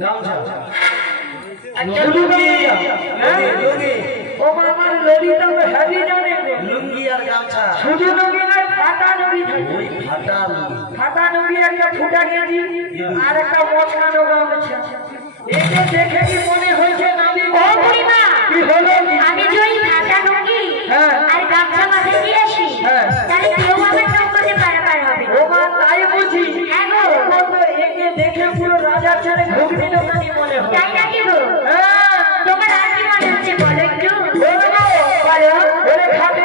গামছা अच्छा लुंगी लुंगी ओ আমার ললিতা তো হেভি জানে লুঙ্গি আর গামছা শুধু লুঙ্গি না ফাটা লুঙ্গি ওই ফাটা লুঙ্গি একটা ফুটা গেঞ্জি আর একটা মচকানো গামছা একে দেখে কি মনে হচ্ছে নামি ও বুড়িমা কি হলো আমি জই ফাটা লুঙ্গি আর গামছা মাঝে দিয়েছি তাহলে কেউ আমার নৌকাতে পারাপার হবে ও মা তাই বুঝি হ্যাঁ গো একে দেখে পুরো রাজার ছেলে ঘুগনি দোকানি মনে হয় তাই নাকি গো তোমার আর কি মনে হচ্ছে বলো একটু বলো বলে খাবে